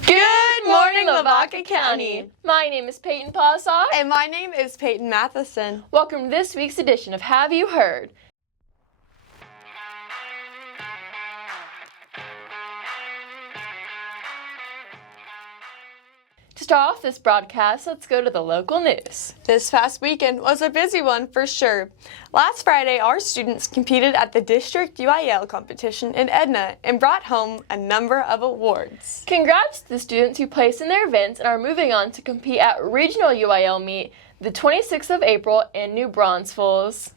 Good morning, Lavaca County. My name is Peyton Pawsaw. And my name is Peyton Matheson. Welcome to this week's edition of Have You Heard? To start off this broadcast, let's go to the local news. This past weekend was a busy one for sure. Last Friday, our students competed at the District UIL competition in Edna and brought home a number of awards. Congrats to the students who placed in their events and are moving on to compete at Regional UIL Meet the 26th of April in New Braunfels.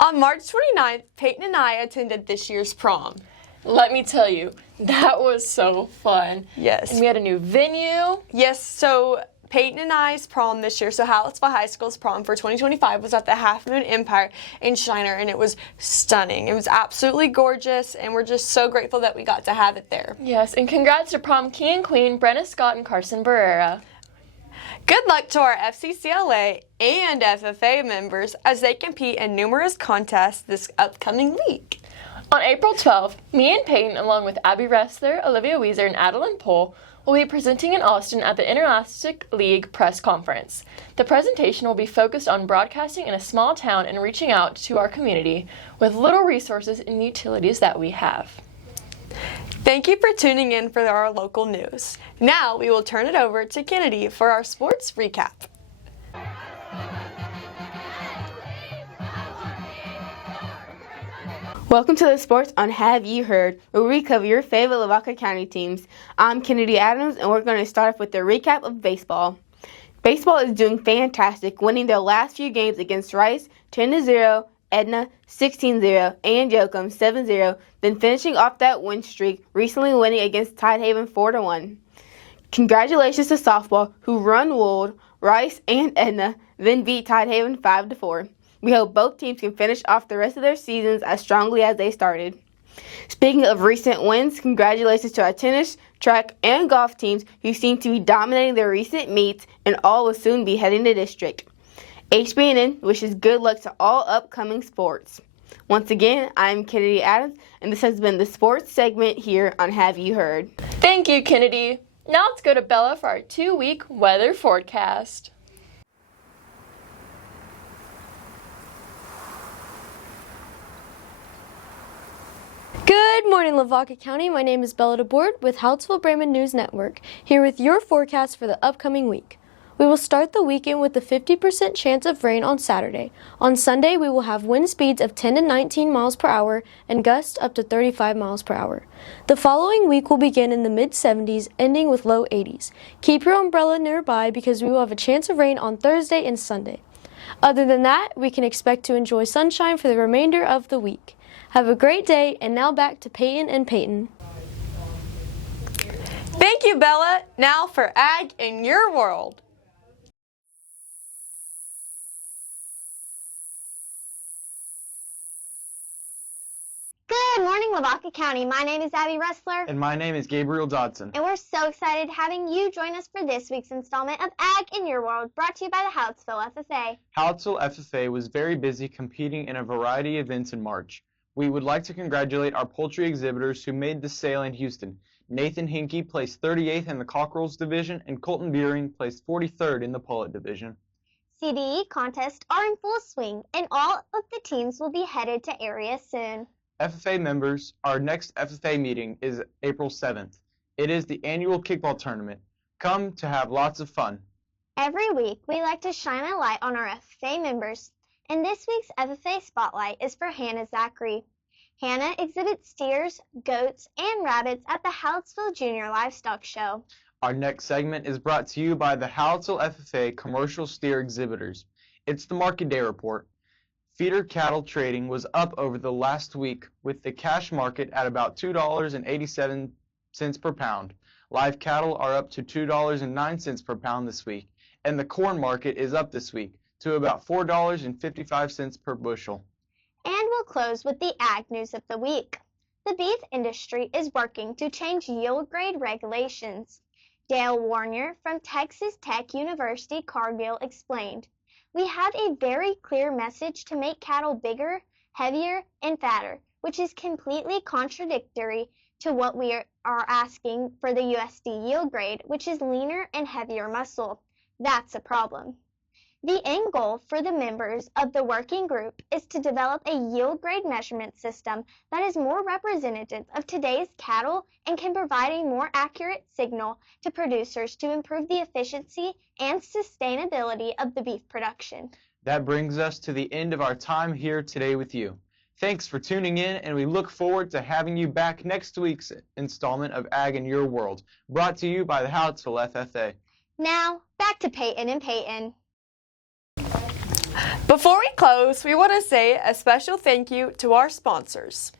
On March 29th, Peyton and I attended this year's prom. Let me tell you, that was so fun. Yes. And we had a new venue. Yes, so Peyton and I's prom this year, so Hallettsville High School's prom for 2025 was at the Half Moon Empire in Shiner, and it was stunning. It was absolutely gorgeous, and we're just so grateful that we got to have it there. Yes, and congrats to prom king and queen Brenna Scott and Carson Barrera. Good luck to our FCCLA and FFA members as they compete in numerous contests this upcoming week. On April 12th, me and Peyton, along with Abby Ressler, Olivia Weezer, and Adeline Pohl, will be presenting in Austin at the Interscholastic League Press Conference. The presentation will be focused on broadcasting in a small town and reaching out to our community with little resources and utilities that we have. Thank you for tuning in for our local news. Now we will turn it over to Kennedy for our sports recap. Welcome to the Sports on Have You Heard, where we cover your favorite Lavaca County teams. I'm Kennedy Adams, and we're going to start off with the recap of baseball. Baseball is doing fantastic, winning their last few games against Rice 10-0, Edna 16-0, and Yoakum 7-0, then finishing off that win streak, recently winning against Tidehaven 4-1. Congratulations to softball, who run-ruled Rice and Edna, then beat Tidehaven 5-4. We hope both teams can finish off the rest of their seasons as strongly as they started. Speaking of recent wins, congratulations to our tennis, track, and golf teams who seem to be dominating their recent meets and all will soon be heading to district. HBNN wishes good luck to all upcoming sports. Once again, I'm Kennedy Adams, and this has been the sports segment here on Have You Heard? Thank you, Kennedy. Now let's go to Bella for our 2-week weather forecast. Good morning, Lavaca County. My name is Bella DeBoard with Hallettsville Bremen News Network, here with your forecast for the upcoming week. We will start the weekend with a 50% chance of rain on Saturday. On Sunday, we will have wind speeds of 10 to 19 miles per hour and gusts up to 35 miles per hour. The following week will begin in the mid-70s, ending with low 80s. Keep your umbrella nearby because we will have a chance of rain on Thursday and Sunday. Other than that, we can expect to enjoy sunshine for the remainder of the week. Have a great day, and now back to Peyton and Peyton. Thank you, Bella. Now for Ag in Your World. Good morning, Lavaca County. My name is Abby Ressler. And my name is Gabriel Dodson. And we're so excited having you join us for this week's installment of Ag in Your World, brought to you by the Hallettsville FFA. Hallettsville FFA was very busy competing in a variety of events in March. We would like to congratulate our poultry exhibitors who made the sale in Houston. Nathan Hinkey placed 38th in the Cockerels division, and Colton Beering placed 43rd in the Pullet division. CDE contests are in full swing, and all of the teams will be headed to areas soon. FFA members, our next FFA meeting is April 7th. It is the annual kickball tournament. Come to have lots of fun. Every week, we like to shine a light on our FFA members. And this week's FFA Spotlight is for Hannah Zachary. Hannah exhibits steers, goats, and rabbits at the Hallettsville Junior Livestock Show. Our next segment is brought to you by the Hallettsville FFA Commercial Steer Exhibitors. It's the Market Day Report. Feeder cattle trading was up over the last week, with the cash market at about $2.87 per pound. Live cattle are up to $2.09 per pound this week, and the corn market is up this week to about $4.55 per bushel. And we'll close with the ag news of the week. The beef industry is working to change yield grade regulations. Dale Warner from Texas Tech University Cargill explained, "We have a very clear message to make cattle bigger, heavier, and fatter, which is completely contradictory to what we are asking for the USD yield grade, which is leaner and heavier muscle. That's a problem. The end goal for the members of the working group is to develop a yield grade measurement system that is more representative of today's cattle and can provide a more accurate signal to producers to improve the efficiency and sustainability of the beef production. That brings us to the end of our time here today with you. Thanks for tuning in, and we look forward to having you back next week's installment of Ag in Your World, brought to you by the Hallettsville FFA. Now, back to Peyton and Peyton. Before we close, we want to say a special thank you to our sponsors.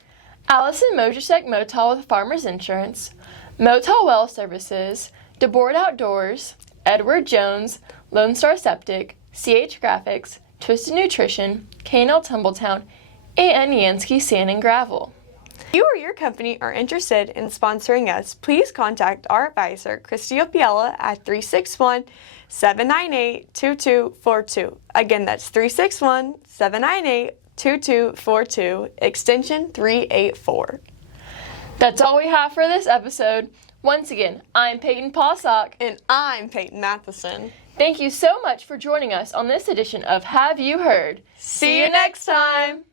Allison Mojasek Motal with Farmers Insurance, Motal Well Services, DeBoard Outdoors, Edward Jones, Lone Star Septic, CH Graphics, Twisted Nutrition, K&L Tumbletown, and Yansky Sand and Gravel. If you or your company are interested in sponsoring us, please contact our advisor, Christy Opiella, at 361-798-2242. Again, that's 361-798-2242, extension 384. That's all we have for this episode. Once again, I'm Peyton Pawsock. And I'm Peyton Matheson. Thank you so much for joining us on this edition of Have You Heard? See you next time!